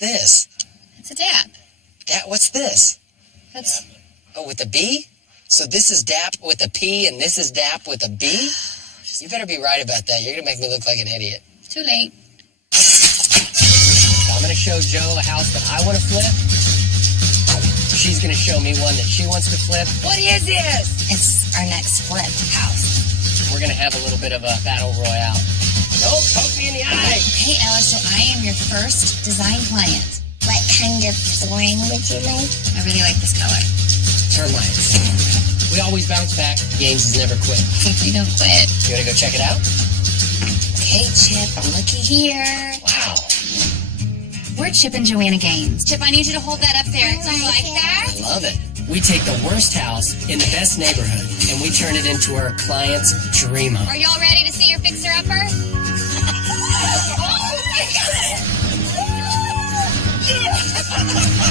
this? It's a dap. What's this? That's... Oh, with a B? So this is dap with a P and this is dap with a B? You better be right about that. You're going to make me look like an idiot. Too late. So I'm going to show Joe a house that I want to flip. She's going to show me one that she wants to flip. What is this? It's our next flip house. We're going to have a little bit of a battle royale. Don't poke me in the eye. Hey, Ella, so I am your first design client. What kind of flooring would you like? I really like this color. Termites. We always bounce back. Games is never quit. We don't quit. You want to go check it out? Okay, Chip, looky here. Wow. We're Chip and Joanna Gaines. Chip, I need you to hold that up there. Do you like that? I love it. We take the worst house in the best neighborhood and we turn it into our client's dream home. Are y'all ready to see your fixer-upper?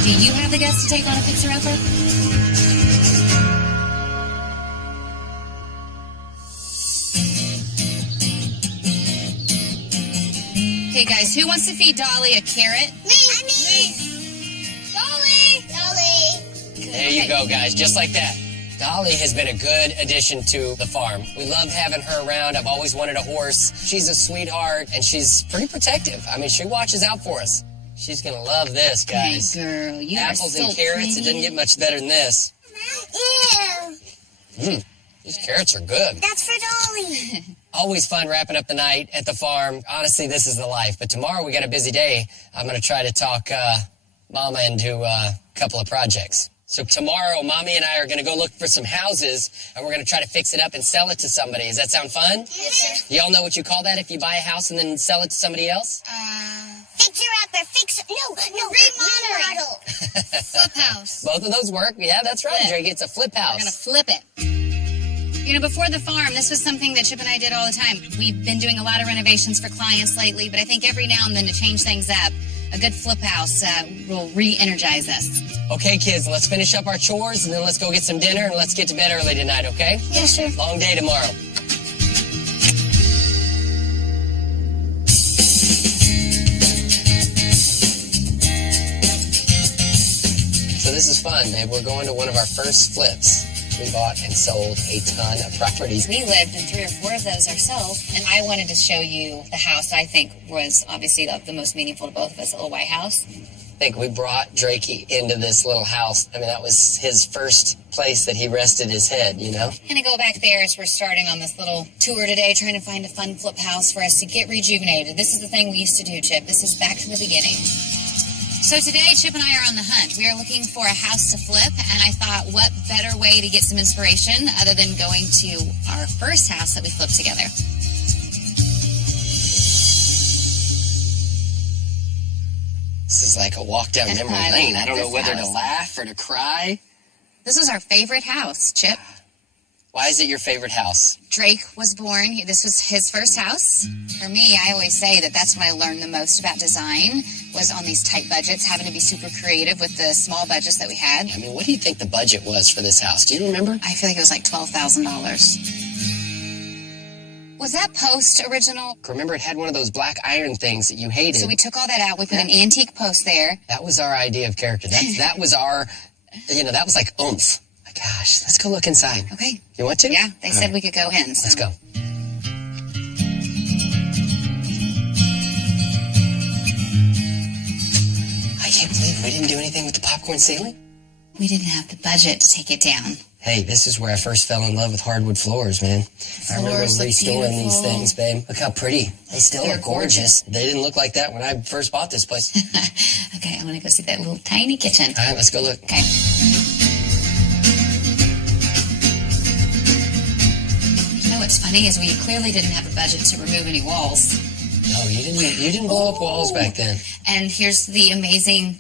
Do you have the guts to take on a fixer-upper? Okay, guys, who wants to feed Dolly a carrot? Me! Dolly! There you go, guys, just like that. Dolly has been a good addition to the farm. We love having her around. I've always wanted a horse. She's a sweetheart, and she's pretty protective. I mean, she watches out for us. She's going to love this, guys. Hey, girl, you Apples are so and carrots, pretty. it doesn't get much better than this. Ew! These carrots are good. That's for Dolly. Always fun wrapping up the night at the farm. Honestly, this is the life. But tomorrow we got a busy day. I'm going to try to talk Mama into a couple of projects. So tomorrow, Mommy and I are going to go look for some houses, and we're going to try to fix it up and sell it to somebody. Does that sound fun? Yes, sir. Y'all know what you call that if you buy a house and then sell it to somebody else? Fixer-upper, remodel. Flip house. Both of those work. Yeah, that's right, Flip. Drake. It's a flip We're going to house. flip it. You know, before the farm, this was something that Chip and I did all the time. We've been doing a lot of renovations for clients lately, but I think every now and then to change things up, a good flip house will re-energize us. Okay, kids, let's finish up our chores, and then let's go get some dinner, and let's get to bed early tonight, okay? Yes, sir. Long day tomorrow. So this is fun, babe. We're going to one of our first flips. We bought and sold a ton of properties. We lived in 3 or 4 of those ourselves, and I wanted to show you the house I think was obviously the most meaningful to both of us, a little white house. I think we brought Drakey into this little house. I mean, that was his first place that he rested his head, you know? And to go back there as we're starting on this little tour today, trying to find a fun flip house for us to get rejuvenated. This is the thing we used to do, Chip. This is back to the beginning. So today, Chip and I are on the hunt. We are looking for a house to flip, and I thought, what better way to get some inspiration other than going to our first house that we flipped together. This is like a walk down memory I lane. love I don't know this whether to house. laugh or to cry. This is our favorite house, Chip. Why is it your favorite house? Drake was born. This was his first house. For me, I always say that that's when I learned the most about design, was on these tight budgets, having to be super creative with the small budgets that we had. I mean, what do you think the budget was for this house? Do you remember? I feel like it was like $12,000. Was that post original? Remember, it had one of those black iron things that you hated. So we took all that out. We put an antique post there. That was our idea of character. That was our, that was like oomph. My gosh, let's go look inside. Okay. You want to? Yeah, they said we could go in. So. Let's go. I can't believe we didn't do anything with the popcorn ceiling. We didn't have the budget to take it down. Hey, this is where I first fell in love with hardwood floors, man. I remember Floors look restoring these beautiful. things, babe. Look how pretty. They still They're look gorgeous. They didn't look like that when I first bought this place. Okay, I want to go see that little tiny kitchen. All right, let's go look. Okay. You know what's funny is we clearly didn't have a budget to remove any walls. No, you didn't blow up walls back then. And here's the amazing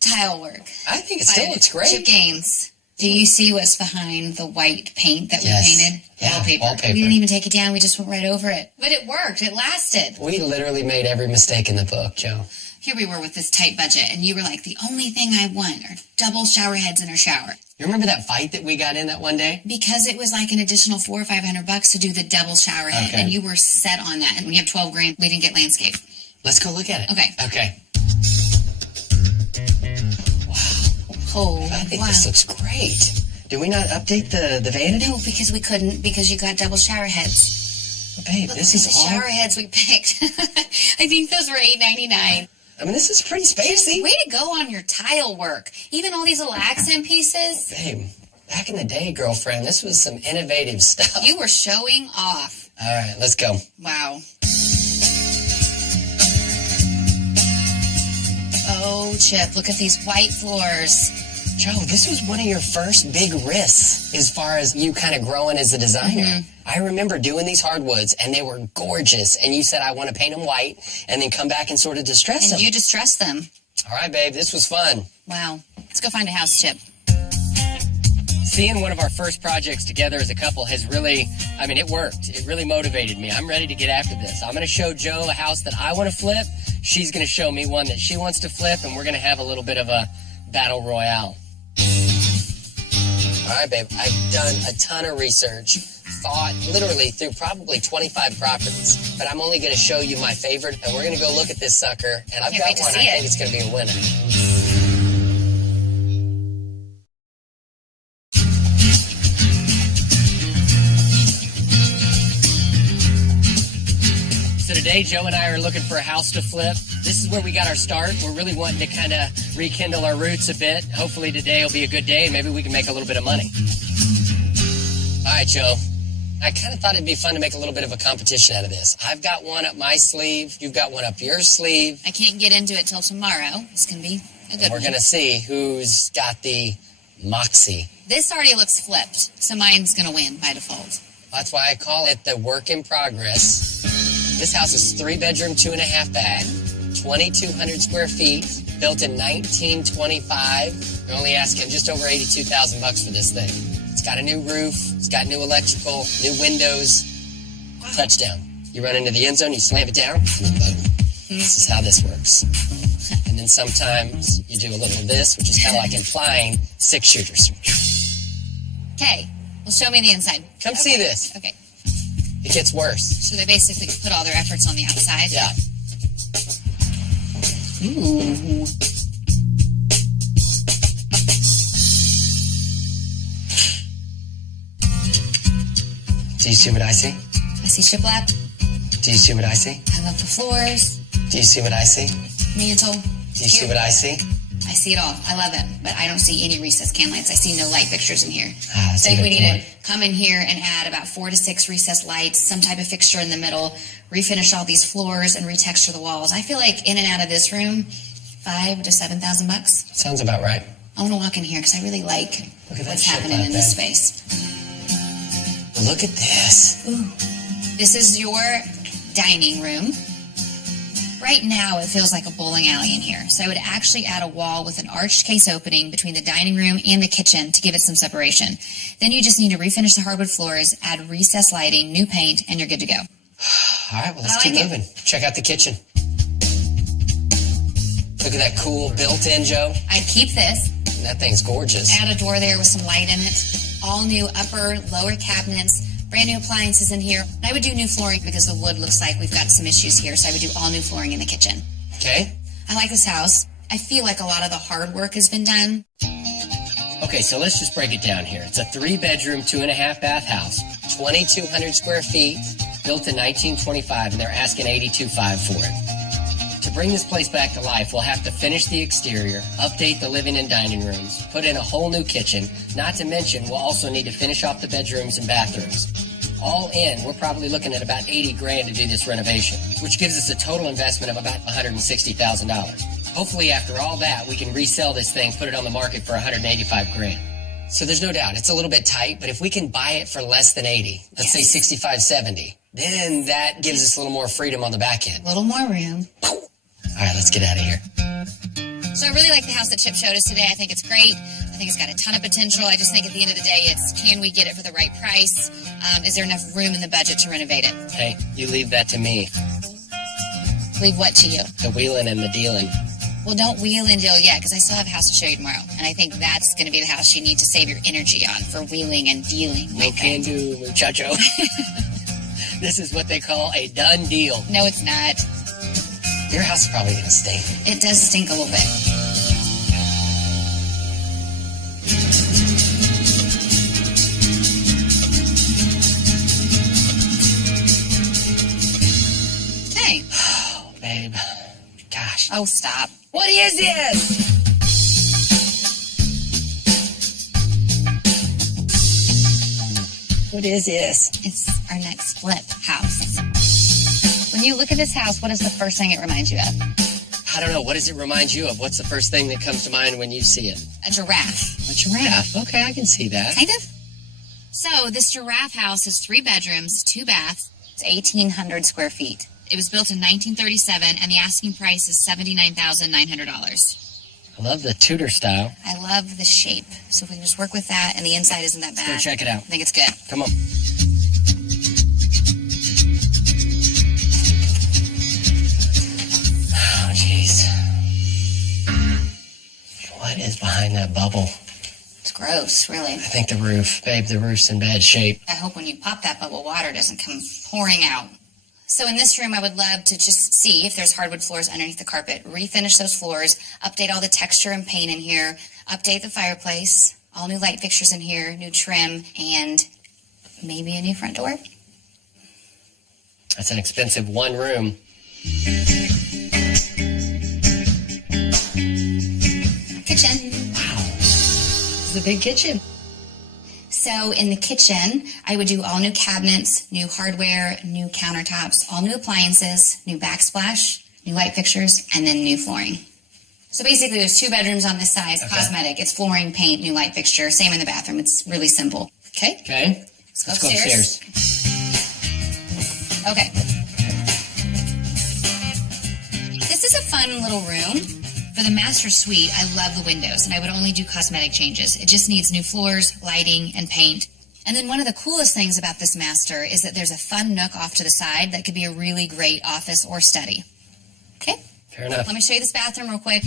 tile work. I think it still by looks Chip great. Gaines. Do you see what's behind the white paint that Yes. we painted? Yeah, wallpaper. We didn't even take it down. We just went right over it. But it worked. It lasted. We literally made every mistake in the book, Joe. Here we were with this tight budget, and you were like, the only thing I want are double shower heads in our shower. You remember that fight that we got in that one day? Because it was like an additional $400 or $500 to do the double shower head, Okay. and you were set on that. And we have $12,000. We didn't get landscape. Let's go look at it. Okay. Okay. Oh, I think wow. this looks great. Did we not update the vanity? No, because we couldn't, because you got double shower heads. But babe, Look, this look is at the all... shower heads we picked. I think those were $8.99. I mean, this is pretty spacey. Way to go on your tile work. Even all these little accent pieces. Babe, back in the day, girlfriend, this was some innovative stuff. You were showing off. All right, let's go. Wow. Oh, Chip, look at these white floors. Joe, this was one of your first big risks as far as you kind of growing as a designer. Mm-hmm. I remember doing these hardwoods, and they were gorgeous. And you said, I want to paint them white, and then come back and sort of distress And them. you distressed them. All right, babe, this was fun. Wow. Let's go find a house, Chip. Seeing one of our first projects together as a couple has really, I mean, it worked. It really motivated me. I'm ready to get after this. I'm going to show Joe a house that I want to flip. She's going to show me one that she wants to flip, and we're going to have a little bit of a battle royale. All right, babe, I've done a ton of research, thought literally through probably 25 properties, but I'm only going to show you my favorite, and we're going to go look at this sucker, and I've Can't got wait to one see I it. think it's going to be a winner. So today, Joe and I are looking for a house to flip. This is where we got our start. We're really wanting to kind of rekindle our roots a bit. Hopefully today will be a good day, and maybe we can make a little bit of money. All right, Joe. I kind of thought it'd be fun to make a little bit of a competition out of this. I've got one up my sleeve. You've got one up your sleeve. I can't get into it till tomorrow. This can be a good And we're one. going to see who's got the moxie. This already looks flipped, so mine's going to win by default. That's why I call it the work in progress. This house is 3-bedroom, 2.5 bath, 2,200 square feet, built in 1925. You're only asking just over $82,000 for this thing. It's got a new roof. It's got new electrical, new windows. Wow. Touchdown. You run into the end zone, you slam it down, and then boom. This is how this works. And then sometimes you do a little of this, which is kind of like implying 6-shooters. Okay, well, show me the inside. Come see this. Okay, It gets worse. so they basically put all their efforts on the outside. Yeah. Ooh. Do you see what I see? I see shiplap. Do you see what I see? I love the floors, Do you see what I see? mantle. Do you see what I see? I see it all. I love it, but I don't see any recessed can lights. I see no light fixtures in here. That's So a good we need point. to come in here and add about 4 to 6 recessed lights, some type of fixture in the middle, refinish all these floors, and retexture the walls. I feel like in and out of this room, $5,000 to $7,000. Sounds about right. I want to walk in here because I really like Look at that what's shit happening like in this that. space. Look at this. Ooh. This is your dining room. Right now, it feels like a bowling alley in here. So I would actually add a wall with an arched case opening between the dining room and the kitchen to give it some separation. Then you just need to refinish the hardwood floors, add recessed lighting, new paint, and you're good to go. All right, well, let's I keep like it. moving. Check out the kitchen. Look at that cool built-in, Joe. I'd keep this, That thing's gorgeous. add a door there with some light in it, all new upper, lower cabinets, brand new appliances in here. I would do new flooring because the wood looks like we've got some issues here, so I would do all new flooring in the kitchen. Okay? I like this house. I feel like a lot of the hard work has been done. Okay, so let's just break it down here. It's a 3-bedroom, 2.5 bath house, 2,200 square feet, built in 1925, and they're asking $82,500 for it. To bring this place back to life, we'll have to finish the exterior, update the living and dining rooms, put in a whole new kitchen, not to mention we'll also need to finish off the bedrooms and bathrooms. All in, we're probably looking at about $80,000 to do this renovation, which gives us a total investment of about $160,000. Hopefully after all that, we can resell this thing, put it on the market for $185,000. So there's no doubt, it's a little bit tight, but if we can buy it for less than 80, let's say 65, 70, then that gives us a little more freedom on the back end. A little more room. All right, let's get out of here. So I really like the house that Chip showed us today. I think it's great. I think it's got a ton of potential. I just think at the end of the day, it's can we get it for the right price? Is there enough room in the budget to renovate it? Hey, you leave that to me. Leave what to you? The wheeling and the dealing. Well, don't wheel and deal yet, because I still have a house to show you tomorrow. And I think that's going to be the house you need to save your energy on for wheeling and dealing. No can do, muchacho. This is what they call a done deal. No, it's not. Your house is probably going to stink. It does stink a little bit. Oh, stop. What is this? What is this? It's our next flip house. When you look at this house, what is the first thing it reminds you of? I don't know. What does it remind you of? What's the first thing that comes to mind when you see it? A giraffe. A giraffe. Okay, I can see that. Kind of. So this giraffe house is 3 bedrooms, 2 baths. It's 1,800 square feet. It was built in 1937, and the asking price is $79,900. I love the Tudor style. I love the shape. So if we can just work with that, and the inside isn't that bad. Let's go check it out. I think it's good. Come on. Oh, jeez. What is behind that bubble? It's gross, really. I think the roof. Babe, the roof's in bad shape. I hope when you pop that bubble, water doesn't come pouring out. So in this room, I would love to just see if there's hardwood floors underneath the carpet, refinish those floors, update all the texture and paint in here, update the fireplace, all new light fixtures in here, new trim, and maybe a new front door. That's an expensive one room. Kitchen. Wow. This is a big kitchen. So in the kitchen, I would do all new cabinets, new hardware, new countertops, all new appliances, new backsplash, new light fixtures, and then new flooring. So basically there's 2 bedrooms on this size, Okay. cosmetic. It's flooring, paint, new light fixture, same in the bathroom. It's really simple. Okay? Okay. Let's go upstairs. Okay. This is a fun little room. For the master suite, I love the windows, and I would only do cosmetic changes. It just needs new floors, lighting, and paint. And then one of the coolest things about this master is that there's a fun nook off to the side that could be a really great office or study. Okay? Fair enough. Let me show you this bathroom real quick.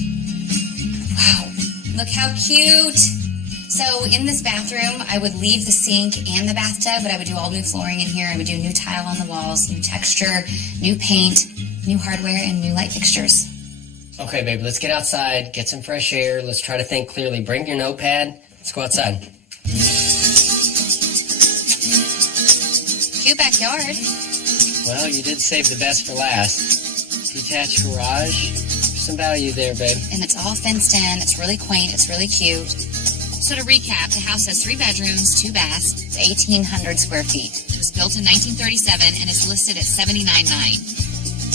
Wow, look how cute. So in this bathroom, I would leave the sink and the bathtub, but I would do all new flooring in here. I would do new tile on the walls, new texture, new paint, new hardware, and new light fixtures. Okay, babe, let's get outside, get some fresh air. Let's try to think clearly. Bring your notepad. Let's go outside. Cute backyard. Well, you did save the best for last. Detached garage. There's some value there, babe. And it's all fenced in. It's really quaint. It's really cute. So to recap, the house has 3 bedrooms, 2 baths. It's 1,800 square feet. It was built in 1937 and is listed at $79,900.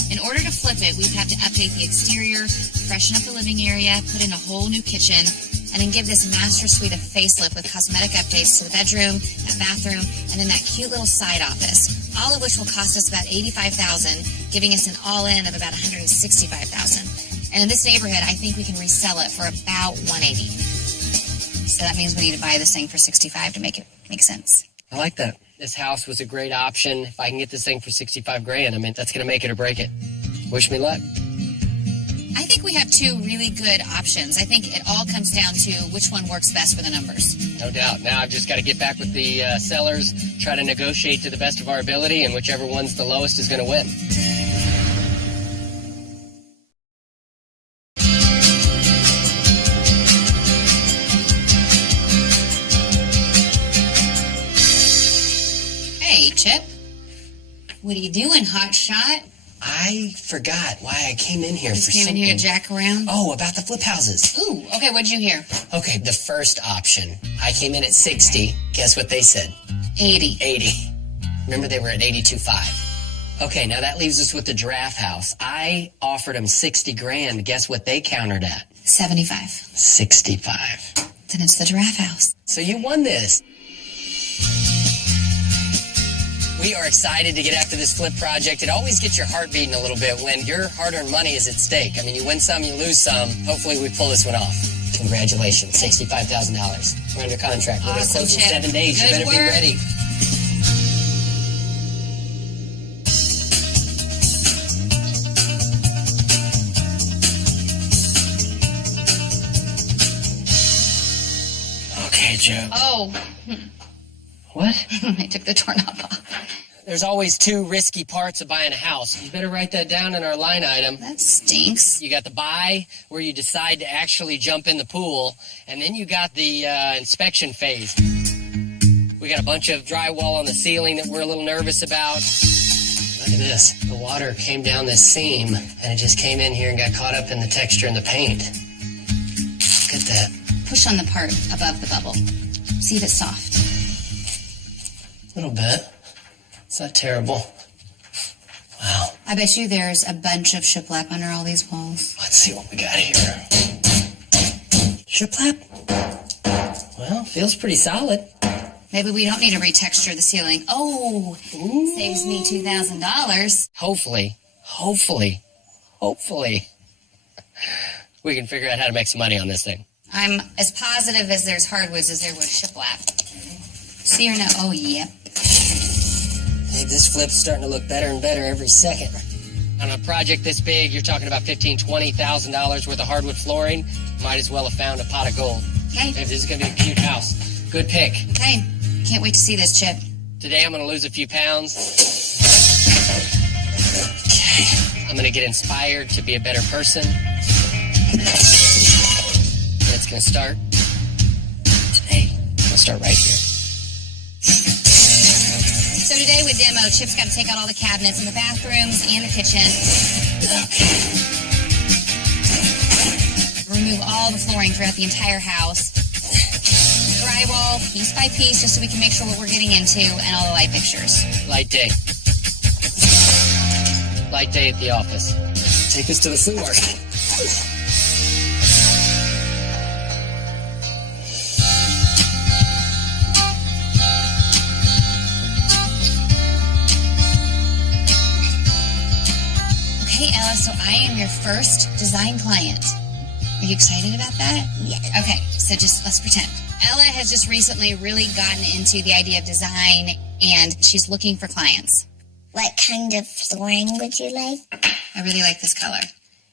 In order to flip it, we'd have to update the exterior, freshen up the living area, put in a whole new kitchen, and then give this master suite a facelift with cosmetic updates to the bedroom, that bathroom, and then that cute little side office, all of which will cost us about $85,000, giving us an all-in of about $165,000. And in this neighborhood, I think we can resell it for about $180,000. So that means we need to buy this thing for $65,000 to make it make sense. I like that. This house was a great option. If I can get this thing for $65,000, I mean, that's going to make it or break it. Wish me luck. I think we have 2 really good options. I think it all comes down to which one works best for the numbers. No doubt. Now I've just got to get back with the sellers, try to negotiate to the best of our ability, and whichever one's the lowest is going to win. Hey, Chip. What are you doing, hot shot? I forgot why I came in here Just for came something. in here to jack around? Oh, about the flip houses. Ooh, okay, what'd you hear? Okay, the first option. I came in at 60. Guess what they said? 80. 80. Remember, they were at 82.5. Okay, now that leaves us with the giraffe house. I offered them $60,000. Guess what they countered at? 75. 65. Then it's the giraffe house. So you won this. We are excited to get after this flip project. It always gets your heart beating a little bit when your hard-earned money is at stake. I mean, you win some, you lose some. Hopefully we pull this one off. Congratulations, $65,000. We're under contract. We're going to Awesome, close in Chip. 7 days. Good You better be work. ready. Okay, Joe. Oh, What? I took the doorknob off. There's always 2 risky parts of buying a house. You better write that down in our line item. That stinks. You got the buy, where you decide to actually jump in the pool, and then you got the inspection phase. We got a bunch of drywall on the ceiling that we're a little nervous about. Look at this. The water came down this seam, and it just came in here and got caught up in the texture and the paint. Look at that. Push on the part above the bubble. See if it's soft. A little bit. It's not terrible. Wow. I bet you there's a bunch of shiplap under all these walls. Let's see what we got here. Shiplap? Well, feels pretty solid. Maybe we don't need to retexture the ceiling. Oh, Ooh. saves me $2,000. Hopefully, we can figure out how to make some money on this thing. I'm as positive as there's hardwoods as there was shiplap. See or no? Oh, yep. Hey, this flip's starting to look better and better every second. On a project this big, you're talking about $15,000, $20,000 worth of hardwood flooring. Might as well have found a pot of gold. Okay. Hey, this is going to be a cute house. Good pick. Okay. Can't wait to see this, Chip. Today I'm going to lose a few pounds. Okay. I'm going to get inspired to be a better person. And it's going to start today. I'll start right here. So today with demo, Chip's got to take out all the cabinets in the bathrooms and the kitchen. Okay. Remove all the flooring throughout the entire house. Drywall piece by piece just so we can make sure what we're getting into and all the light fixtures. Light day. Light day at the office. Take us to the floor. Okay, Ella, so I am your first design client. Are you excited about that? Yes. Okay, so just let's pretend. Ella has just recently really gotten into the idea of design, and she's looking for clients. What kind of flooring would you like? I really like this color.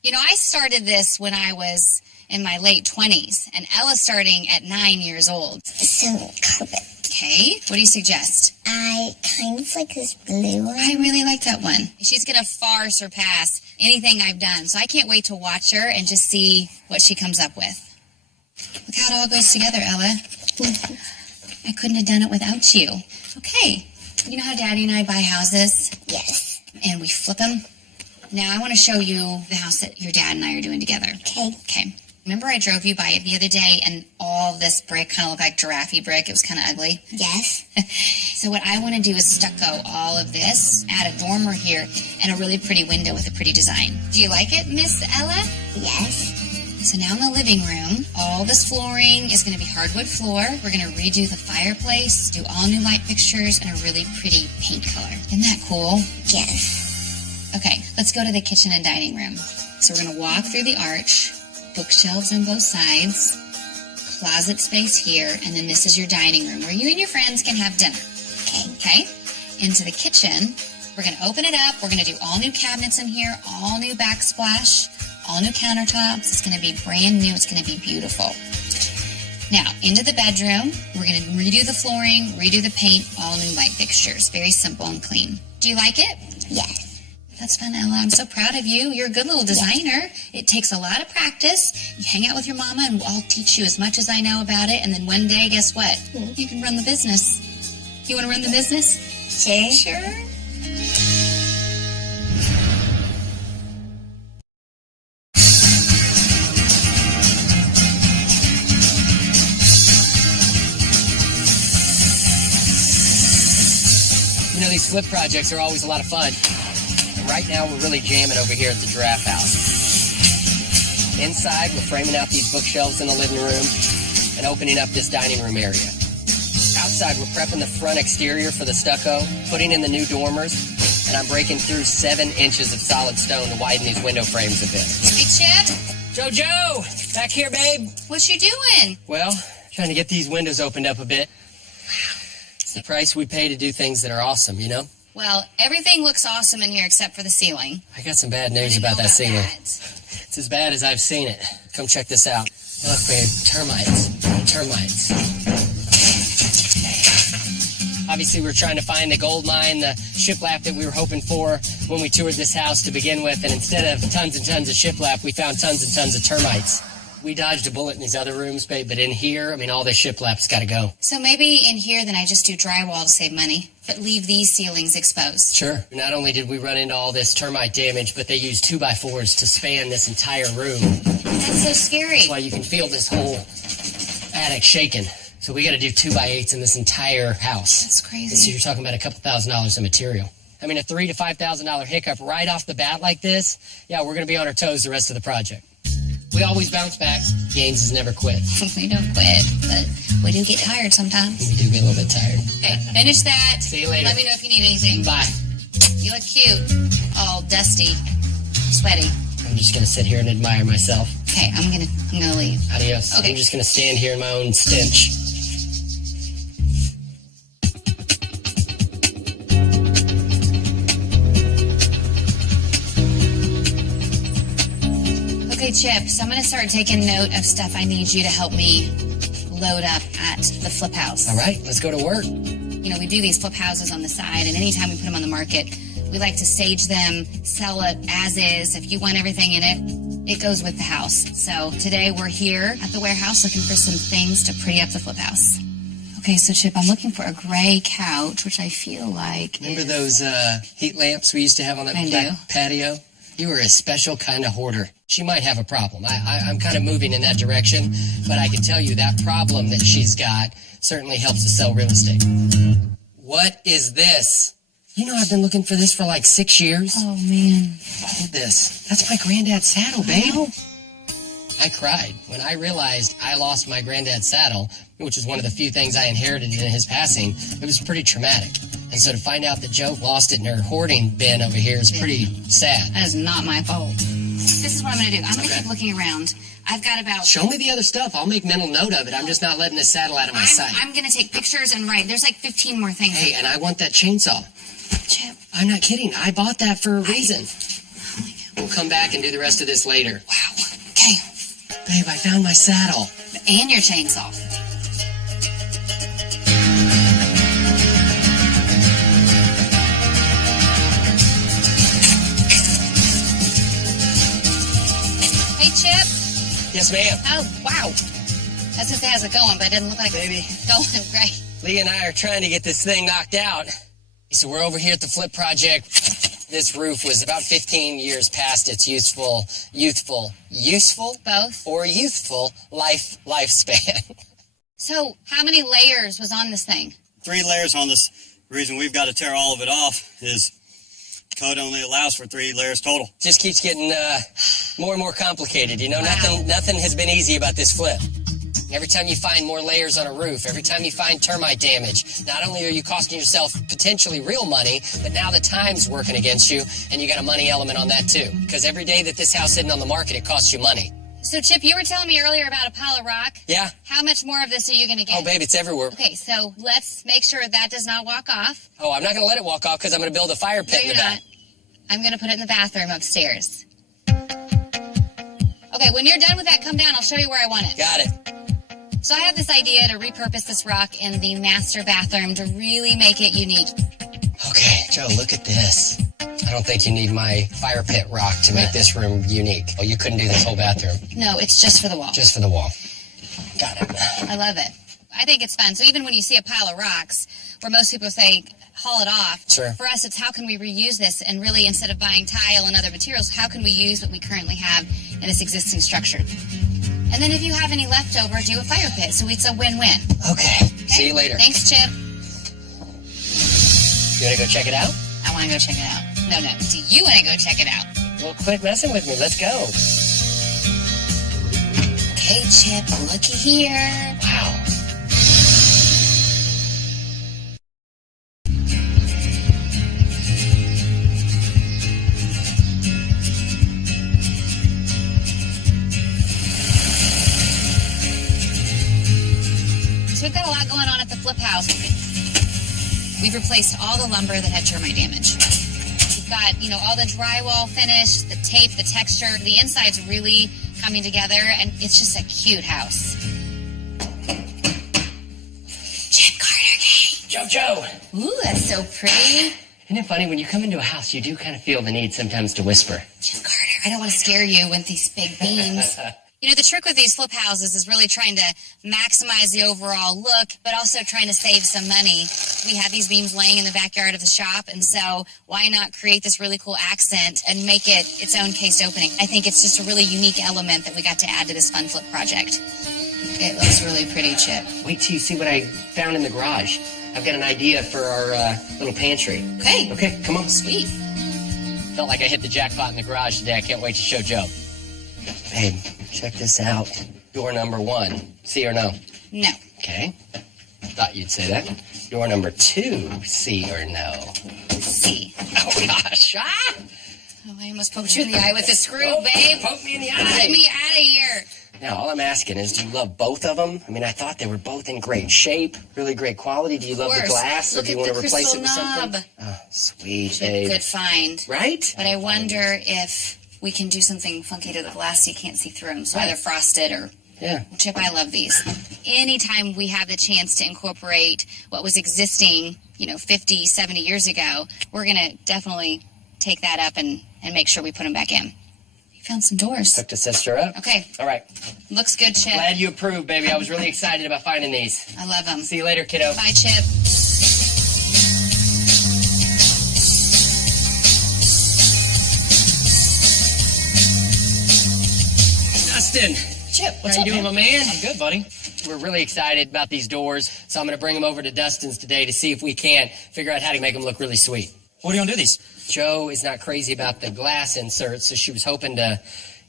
You know, I started this when I was in my late 20s, and Ella's starting at 9 years old. Some carpet. Okay, what do you suggest? I kind of like this blue one. I really like that one. She's going to far surpass anything I've done, so I can't wait to watch her and just see what she comes up with. Look how it all goes together, Ella. I couldn't have done it without you. Okay, you know how Daddy and I buy houses? Yes. And we flip them? Now I want to show you the house that your dad and I are doing together. Okay. Okay. Remember I drove you by it the other day and all this brick kind of looked like giraffe brick? It was kind of ugly. Yes. So what I want to do is stucco all of this, add a dormer here, and a really pretty window with a pretty design. Do you like it, Miss Ella? Yes. So now in the living room, all this flooring is going to be hardwood floor. We're going to redo the fireplace, do all new light fixtures, and a really pretty paint color. Isn't that cool? Yes. Okay, let's go to the kitchen and dining room. So we're going to walk through the arch, bookshelves on both sides, closet space here, and then this is your dining room where you and your friends can have dinner. Okay? Into the kitchen, we're going to open it up. We're going to do all new cabinets in here, all new backsplash, all new countertops. It's going to be brand new. It's going to be beautiful. Now, into the bedroom, we're going to redo the flooring, redo the paint, all new light fixtures. Very simple and clean. Do you like it? Yes. That's fun, Ella. I'm so proud of you. You're a good little designer. It takes a lot of practice. You hang out with your mama, and I'll teach you as much as I know about it. And then one day, guess what? You can run the business. You want to run the business? Sure. Sure. You know, these flip projects are always a lot of fun. And right now, we're really jamming over here at the Giraffe House. Inside, we're framing out these bookshelves in the living room and opening up this dining room area. Outside, we're prepping the front exterior for the stucco, putting in the new dormers, and I'm breaking through 7 inches of solid stone to widen these window frames a bit. Hey, Chip. Jojo! Back here, babe! What you doing? Well, trying to get these windows opened up a bit. It's the price we pay to do things that are awesome, you know? Well, everything looks awesome in here except for the ceiling. I got some bad news I didn't about know that ceiling. that. It's as bad as I've seen it. Come check this out. Look, babe, termites. Termites. Obviously, we're trying to find the gold mine, the shiplap that we were hoping for when we toured this house to begin with, and instead of tons and tons of shiplap, we found tons and tons of termites. We dodged a bullet in these other rooms, babe, but in here, I mean, all this shiplap's got to go. So maybe in here, then I just do drywall to save money, but leave these ceilings exposed. Sure. Not only did we run into all this termite damage, but they used 2x4s to span this entire room. That's so scary. That's why you can feel this whole attic shaking. So we got to do 2x8s in this entire house. That's crazy. So you're talking about a couple $1,000s of material. I mean, a $3,000 to $5,000 hiccup right off the bat like this, yeah, we're going to be on our toes the rest of the project. We always bounce back. Gaines has never quit. We don't quit, but we do get tired sometimes. We do get a little bit tired. Okay, finish that. See you later. Let me know if you need anything. Bye. You look cute. All dusty, sweaty. I'm just going to sit here and admire myself. Okay, I'm gonna leave. Adios. Okay. I'm just going to stand here in my own stench. Okay, Chip, so I'm going to start taking note of stuff I need you to help me load up at the flip house. All right, let's go to work. You know, we do these flip houses on the side, and anytime we put them on the market, we like to stage them, sell it as is. If you want everything in it, it goes with the house. So today we're here at the warehouse looking for some things to pretty up the flip house. Okay, so Chip, I'm looking for a gray couch, which I feel like Remember those heat lamps we used to have on that I back do. patio? You were a special kind of hoarder. She might have a problem. I'm kind of moving in that direction, but I can tell you that problem that she's got certainly helps to sell real estate. What is this? You know I've been looking for this for like 6 years. Oh, man. Hold this. That's my granddad's saddle, babe. Wow. I cried when I realized I lost my granddad's saddle, which is one of the few things I inherited in his passing. It was pretty traumatic. And so to find out that Joe lost it in her hoarding bin over here is pretty sad. That is not my fault. This is what I'm going to do. I'm going to Okay. keep looking around. I've got about... Show me the other stuff. I'll make mental note of it. I'm just not letting this saddle out of my sight. I'm going to take pictures and write. There's like 15 more things. Hey, and I want that chainsaw. Chip. I'm not kidding. I bought that for a reason. Oh, my God. We'll come back and do the rest of this later. Wow. Okay. Babe, I found my saddle. And your chainsaw. Hey, Chip. Yes, ma'am. Oh, wow. I was going to say, how's it going, but it didn't look like Baby. it's going great. Lee and I are trying to get this thing knocked out. So we're over here at the Flip Project. This roof was about 15 years past its useful Both. or youthful lifespan. So, how many layers was on this thing? 3 layers on this. The reason we've got to tear all of it off is code only allows for 3 layers total. Just keeps getting more and more complicated. You know, Wow. nothing has been easy about this flip. Every time you find more layers on a roof, every time you find termite damage, not only are you costing yourself potentially real money, but now the time's working against you, and you got a money element on that too. Because every day that this house is sitting on the market, it costs you money. So, Chip, you were telling me earlier about a pile of rock. Yeah? How much more of this are you going to get? Oh, babe, it's everywhere. Okay, so let's make sure that does not walk off. Oh, I'm not going to let it walk off because I'm going to build a fire No, pit in you're the not. back. I'm going to put it in the bathroom upstairs. Okay, when you're done with that, come down. I'll show you where I want it. Got it. So I have this idea to repurpose this rock in the master bathroom to really make it unique. Okay, Joe, look at this. I don't think you need my fire pit rock to make this room unique. Oh, you couldn't do this whole bathroom. No, it's just for the wall. Just for the wall. Got it. I love it. I think it's fun. So even when you see a pile of rocks, where most people say, haul it off, Sure. for us, it's how can we reuse this? And really, instead of buying tile and other materials, how can we use what we currently have in this existing structure? And then if you have any leftover, do a fire pit. So it's a win-win. Okay. See you later. Thanks, Chip. You want to go check it out? I want to go check it out. No. Do you want to go check it out? Well, quit messing with me. Let's go. Okay, Chip, looky here. Wow. So we've got a lot going on at the flip house. We've replaced all the lumber that had termite damage. We've got, all the drywall finished, the tape, the texture. The inside's really coming together, and it's just a cute house. Chip Carter Gang. Joe. Ooh, that's so pretty. Isn't it funny? When you come into a house, you do kind of feel the need sometimes to whisper. Chip Carter, I don't want to scare you with these big beams. You know, the trick with these flip houses is really trying to maximize the overall look, but also trying to save some money. We have these beams laying in the backyard of the shop, and so why not create this really cool accent and make it its own case opening? I think it's just a really unique element that we got to add to this fun flip project. It looks really pretty, Chip. Wait till you see what I found in the garage. I've got an idea for our little pantry. Okay. Okay, come on. Sweet. Felt like I hit the jackpot in the garage today. I can't wait to show Joe. Babe, check this out. Door number 1. See or no? No. Okay. Thought you'd say that. Door number 2. See or no? See. Oh, gosh. Ah! Oh, I almost poked you in the eye with a screw, babe. Poke me in the Get eye. me out of here. Now, all I'm asking is, do you love both of them? I mean, I thought they were both in great shape, really great quality. Do you love the glass, or Look do you at want the to replace crystal it with something? knob. Oh, sweet, Chip, babe. good find. Right? But I wonder if we can do something funky to the glass so you can't see through them. So either frosted or... Yeah. Chip, I love these. Anytime we have the chance to incorporate what was existing, 50, 70 years ago, we're going to definitely take that up and make sure we put them back in. You found some doors. Hooked a sister up. Okay. All right. Looks good, Chip. Glad you approved, baby. I was really excited about finding these. I love them. See you later, kiddo. Bye, Chip. Dustin. Chip, what's How up, you doing, man? my man? I'm good, buddy. We're really excited about these doors, so I'm going to bring them over to Dustin's today to see if we can't figure out how to make them look really sweet. What are you gonna do these? Joe is not crazy about the glass inserts, so she was hoping to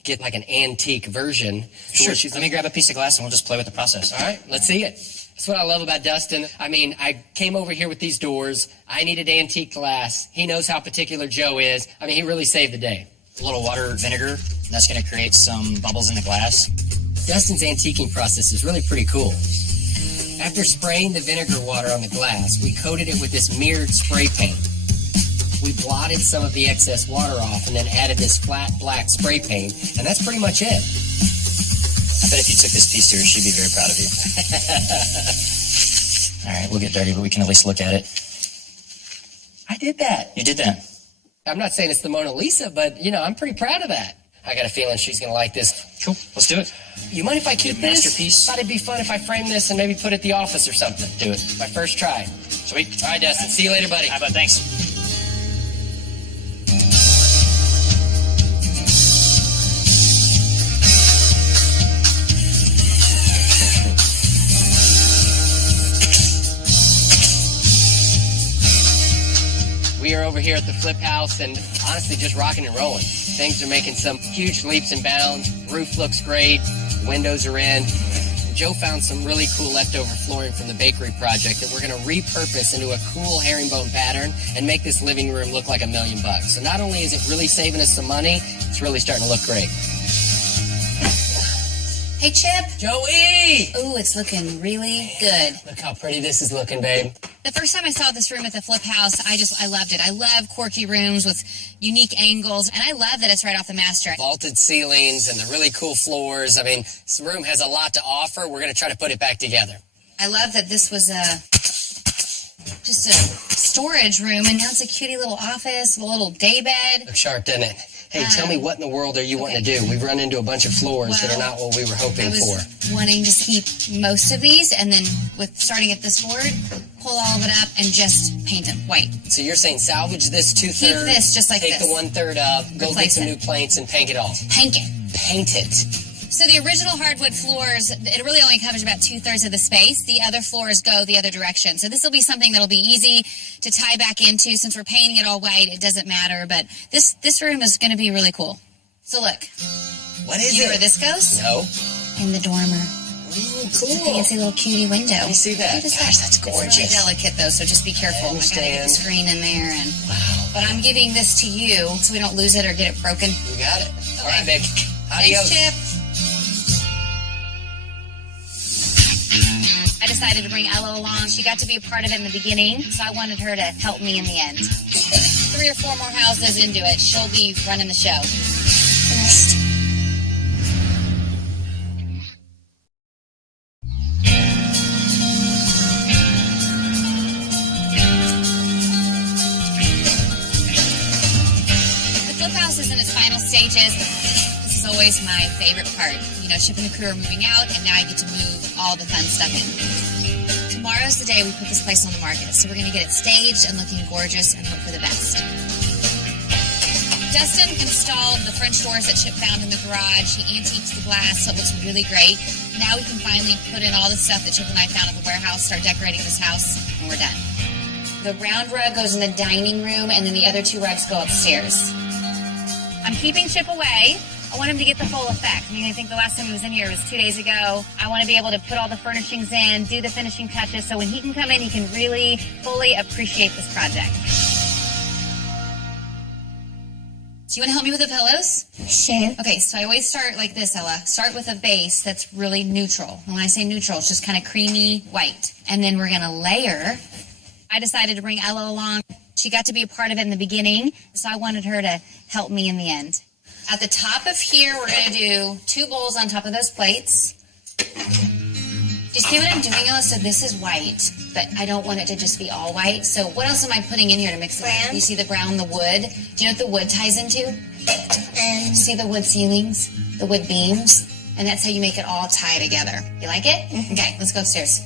get like an antique version. Sure. She's Let me grab a piece of glass and we'll just play with the process. All right, let's see it. That's what I love about Dustin. I mean, I came over here with these doors. I needed antique glass. He knows how particular Joe is. I mean, he really saved the day. A little water, vinegar. That's gonna create some bubbles in the glass. Dustin's antiquing process is really pretty cool. After spraying the vinegar water on the glass, we coated it with this mirrored spray paint. We blotted some of the excess water off and then added this flat black spray paint, and that's pretty much it. I bet if you took this piece to her, she'd be very proud of you. All right, we'll get dirty, but we can at least look at it. I did that. You did that. I'm not saying it's the Mona Lisa, but, I'm pretty proud of that. I got a feeling she's going to like this. Cool. Let's do it. You mind if I keep Your this? masterpiece. Thought it'd be fun if I framed this and maybe put it at the office or something. Do it. My first try. Sweet. All right, Dustin. See you later, buddy. How about thanks? We are over here at the Flip House and honestly just rocking and rolling. Things are making some huge leaps and bounds. Roof looks great. Windows are in. Joe found some really cool leftover flooring from the bakery project that we're going to repurpose into a cool herringbone pattern and make this living room look like $1 million. So not only is it really saving us some money, it's really starting to look great. Hey, Chip. Joey! Ooh, it's looking really good. Look how pretty this is looking, babe. The first time I saw this room at the Flip House, I loved it. I love quirky rooms with unique angles, and I love that it's right off the master. Vaulted ceilings and the really cool floors. I mean, this room has a lot to offer. We're going to try to put it back together. I love that this was just a storage room, and now it's a cutie little office with a little daybed. Looks sharp, doesn't it? Hey, tell me what in the world are you wanting to do? We've run into a bunch of floors that are not what we were hoping I was for. wanting to keep most of these, and then with starting at this board, pull all of it up and just paint them white. So you're saying salvage this 2/3, Keep this just like take this. the 1/3 up, go get Replace some it. new planks and paint it all. Paint it. Paint it. So the original hardwood floors, it really only covers about 2/3 of the space. The other floors go the other direction. So this will be something that'll be easy to tie back into. Since we're painting it all white, it doesn't matter. But this room is going to be really cool. So look. What is You know it? where this goes? No. In the dormer. Ooh, It's a cool. fancy little cutie window. Let me see that. Look at this Gosh, thing. that's gorgeous. It's really delicate though, so just be careful. I gotta get the understand. screen in there, and Wow. but I'm giving this to you so we don't lose it or get it broken. You got it. All right, Okay. babe. Adios. Thanks, Chip. I decided to bring Ella along. She got to be a part of it in the beginning, so I wanted her to help me in the end. 3 or 4 more houses into it, she'll be running the show. First. The Flip House is in its final stages. This is always my favorite part. Chip and the crew are moving out, and now I get to move all the fun stuff in. Tomorrow's the day we put this place on the market, so we're going to get it staged and looking gorgeous and hope for the best. Dustin installed the French doors that Chip found in the garage. He antiqued the glass, so it looks really great. Now we can finally put in all the stuff that Chip and I found at the warehouse, start decorating this house, and we're done. The round rug goes in the dining room, and then the other 2 rugs go upstairs. I'm keeping Chip away. I want him to get the full effect. I think the last time he was in here was 2 days ago. I want to be able to put all the furnishings in, do the finishing touches, so when he can come in, he can really fully appreciate this project. Do you want to help me with the pillows? Sure. Okay, so I always start like this, Ella. Start with a base that's really neutral. And when I say neutral, it's just kind of creamy white. And then we're going to layer. I decided to bring Ella along. She got to be a part of it in the beginning, so I wanted her to help me in the end. At the top of here, we're going to do 2 bowls on top of those plates. Do you see what I'm doing, Ella? So this is white, but I don't want it to just be all white. So what else am I putting in here to mix it up? You see the brown, the wood? Do you know what the wood ties into? See the wood ceilings, the wood beams? And that's how you make it all tie together. You like it? Mm-hmm. Okay, let's go upstairs.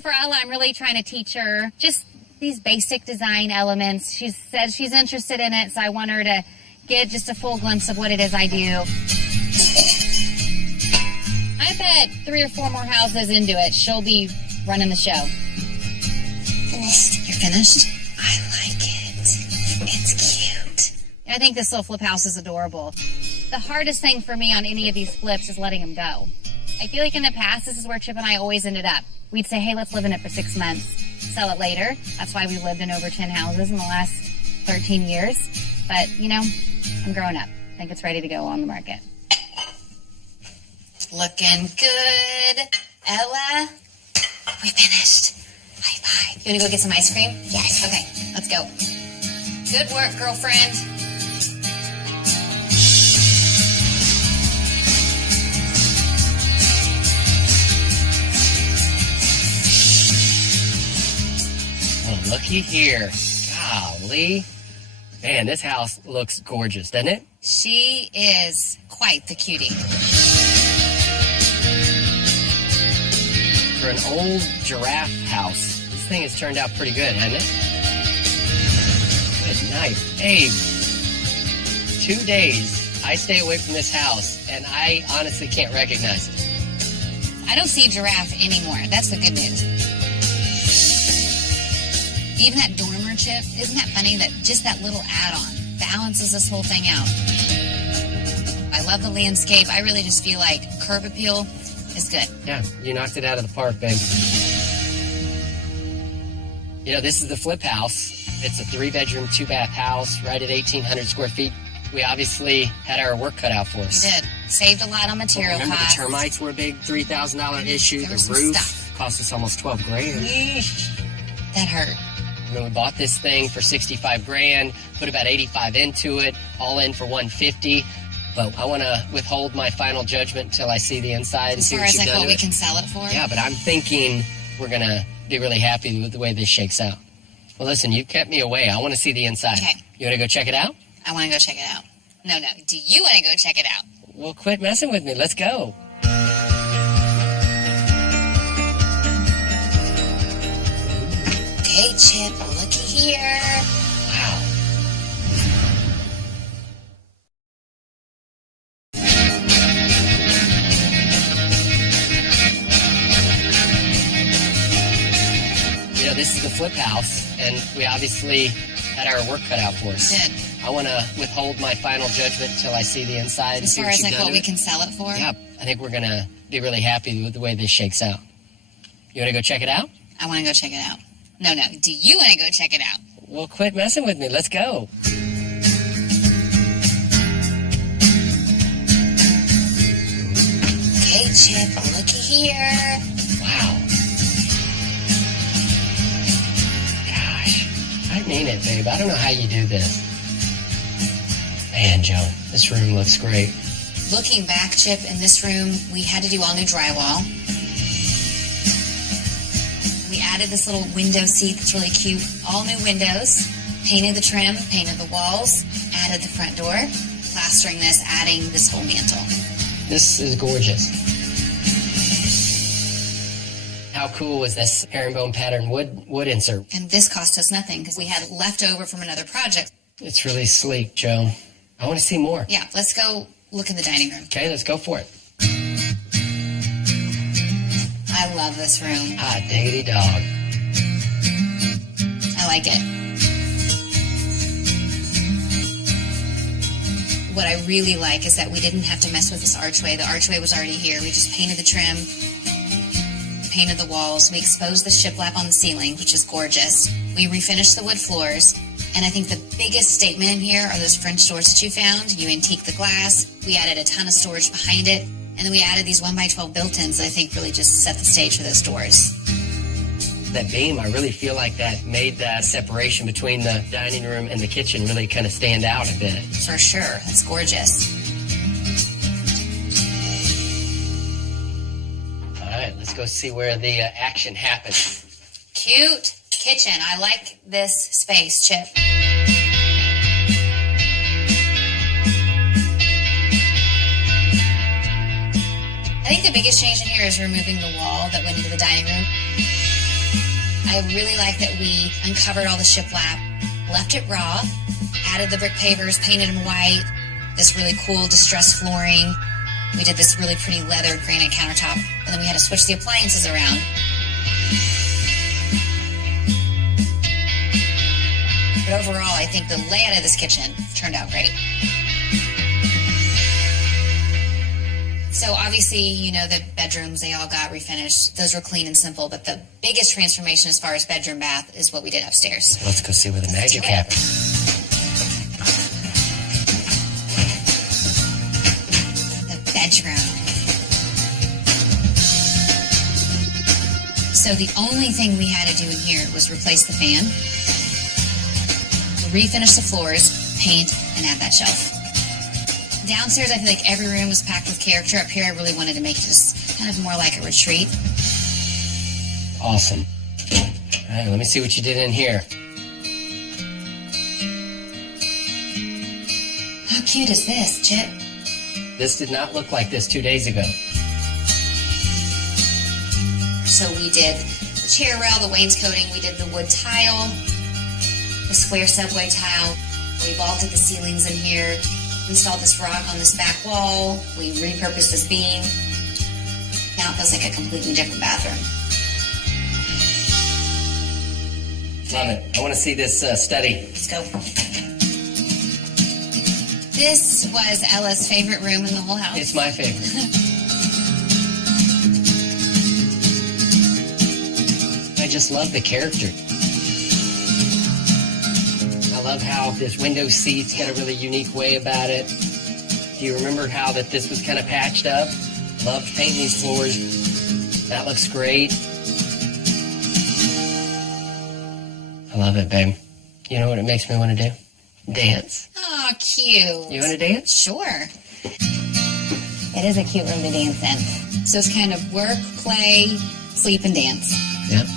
For Ella, I'm really trying to teach her just these basic design elements. She said she's interested in it, so I want her to get just a full glimpse of what it is I do. I bet 3 or 4 more houses into it, she'll be running the show. Finished. You're finished? I like it. It's cute. I think this little flip house is adorable. The hardest thing for me on any of these flips is letting them go. I feel like in the past, this is where Chip and I always ended up. We'd say, hey, let's live in it for 6 months, sell it later. That's why we lived in over 10 houses in the last 13 years. But, I'm growing up. I think it's ready to go on the market. Looking good. Ella, we finished. High five. You want to go get some ice cream? Yes. Okay, let's go. Good work, girlfriend. Oh, looky here. Golly. Man, this house looks gorgeous, doesn't it? She is quite the cutie. For an old giraffe house, this thing has turned out pretty good, hasn't it? Good night. Babe, 2 days I stay away from this house, and I honestly can't recognize it. I don't see giraffe anymore. That's the good news. Even that dormer, Chip, isn't that funny that just that little add-on balances this whole thing out? I love the landscape. I really just feel like curb appeal is good. Yeah, you knocked it out of the park, babe. This is the flip house. It's a 3-bedroom, 2-bath house right at 1,800 square feet. We obviously had our work cut out for us. We did. Saved a lot on material Remember costs. the termites were a big $3,000 issue. There The was some roof stuff. cost us almost $12,000. That hurt. We bought this thing for $65,000, put about $85,000 into it, all in for $150,000. But I want to withhold my final judgment until I see the inside and see what As you've far as done what to we it. can sell it for? Yeah, but I'm thinking we're going to be really happy with the way this shakes out. Well, listen, you kept me away. I want to see the inside. Okay. You want to go check it out? I want to go check it out. No. Do you want to go check it out? Well, quit messing with me. Let's go. Okay, Chip, looky here. Wow. This is the flip house, and we obviously had our work cut out for us. We did. I want to withhold my final judgment until I see the inside and As see far what as you've done what to we it. can sell it for? Yeah, I think we're going to be really happy with the way this shakes out. You want to go check it out? I want to go check it out. No. Do you want to go check it out? Well, quit messing with me. Let's go. Okay, Chip, looky here. Wow. Gosh, I mean it, babe. I don't know how you do this. Man, Joe, this room looks great. Looking back, Chip, in this room, we had to do all new drywall. We added this little window seat that's really cute. All new windows. Painted the trim, painted the walls, added the front door, plastering this, adding this whole mantle. This is gorgeous. How cool was this herringbone pattern wood insert? And this cost us nothing because we had left over from another project. It's really sleek, Joe. I want to see more. Yeah, let's go look in the dining room. Okay, let's go for it. I love this room. Hot diggity dog. I like it. What I really like is that we didn't have to mess with this archway. The archway was already here. We just painted the trim, painted the walls. We exposed the shiplap on the ceiling, which is gorgeous. We refinished the wood floors. And I think the biggest statement in here are those French doors that you found. You antiqued the glass. We added a ton of storage behind it. And then we added these 1x12 built-ins that I think really just set the stage for those doors. That beam, I really feel like that made that separation between the dining room and the kitchen really kind of stand out a bit. For sure. It's gorgeous. All right, let's go see where the action happens. Cute kitchen. I like this space, Chip. I think the biggest change in here is removing the wall that went into the dining room. I really like that we uncovered all the shiplap, left it raw, added the brick pavers, painted them white, this really cool distressed flooring. We did this really pretty leather granite countertop, and then we had to switch the appliances around. But overall, I think the layout of this kitchen turned out great. So obviously, you know, the bedrooms, they all got refinished. Those were clean and simple, but the biggest transformation as far as bedroom bath is what we did upstairs. Let's go see where the magic happens. The bedroom. So the only thing we had to do in here was replace the fan, refinish the floors, paint, and add that shelf. Downstairs, I feel like every room was packed with character. Up here, I really wanted to make it just kind of more like a retreat. Awesome. All right, let me see what you did in here. How cute is this, Chip? This did not look like this 2 days ago. So we did the chair rail, the wainscoting, we did the wood tile, the square subway tile. We vaulted the ceilings in here. Installed this rock on this back wall. We repurposed this beam. Now it feels like a completely different bathroom. Love it. I want to see this study. Let's go. This was Ella's favorite room in the whole house. It's my favorite. I just love the character. I love how this window seat's got a really unique way about it. Do you remember how that this was kind of patched up? Loved painting these floors. That looks great. I love it, babe. You know what it makes me want to do? Dance. Oh, cute. You want to dance? Sure. It is a cute room to dance in. So it's kind of work, play, sleep, and dance. Yep.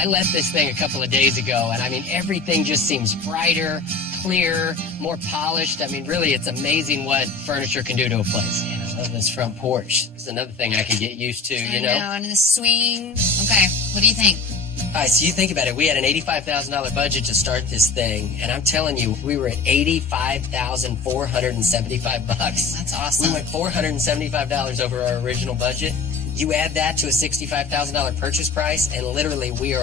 I left this thing a couple of days ago, and I mean, everything just seems brighter, clearer, more polished. I mean, really, it's amazing what furniture can do to a place. And I love this front porch. It's another thing I could get used to, you know? I know, and the swing. Okay, what do you think? All right, so you think about it. We had an $85,000 budget to start this thing, and I'm telling you, we were at $85,475. That's awesome. We went $475 over our original budget. You add that to a $65,000 purchase price, and literally we are